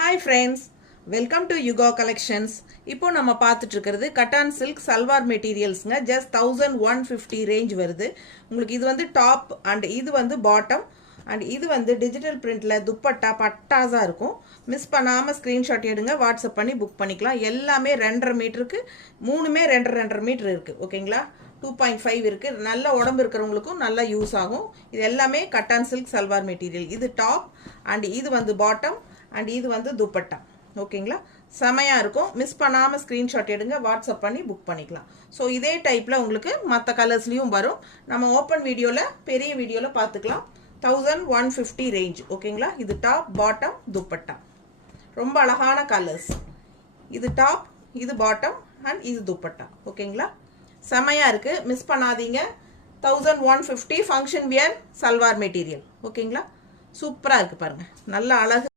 Hi friends, welcome to Yuga Collections. இப்போ நம்ம பார்த்துட்டு இருக்கிறது கட்டான் சில்க் சல்வார் மெட்டீரியல்ஸ்ங்க. ஜஸ்ட் 1150 ரேஞ்ச் வருது. உங்களுக்கு இது வந்து டாப் அண்ட் இது வந்து பாட்டம் அண்ட் இது வந்து டிஜிட்டல் பிரிண்ட்ல துப்பட்டா பட்டாஸா இருக்கும். மிஸ் பண்ணாம ஸ்கிரீன்ஷாட் எடுங்க, வாட்ஸ்அப் பண்ணி புக் பண்ணிக்கலாம். எல்லாமே 2.5 மீட்டருக்கு மூணுமே 2.5 மீட்டர் இருக்கு. ஓகேங்களா? 2.5 இருக்கு. நல்ல உடம்பு இருக்கிறவங்களுக்கும் நல்லா யூஸ் ஆகும். இது எல்லாமே கட்டான் சில்க் சல்வார் மெட்டீரியல். இது டாப் அண்ட் இது வந்து பாட்டம் அண்ட் இது வந்து துப்பட்டா. ஓகேங்களா? செமையாக இருக்கும். மிஸ் பண்ணாமல் ஸ்க்ரீன்ஷாட் எடுங்க, வாட்ஸ்அப் பண்ணி புக் பண்ணிக்கலாம். ஸோ இதே டைப்பில் உங்களுக்கு மற்ற கலர்ஸ்லேயும் வரும். நம்ம ஓப்பன் வீடியோவில் பெரிய வீடியோவில் பார்த்துக்கலாம். 1150 ரேஞ்ச். ஓகேங்களா? இது டாப் பாட்டம் துப்பட்டா. ரொம்ப அழகான கலர்ஸ். இது டாப், இது பாட்டம் அண்ட் இது துப்பட்டா. ஓகேங்களா? செமையாக இருக்குது, மிஸ் பண்ணாதீங்க. 1150 ஃபங்க்ஷன் வியர் சல்வார் மெட்டீரியல். ஓகேங்களா? சூப்பராக இருக்குது பாருங்கள், நல்ல அழகு.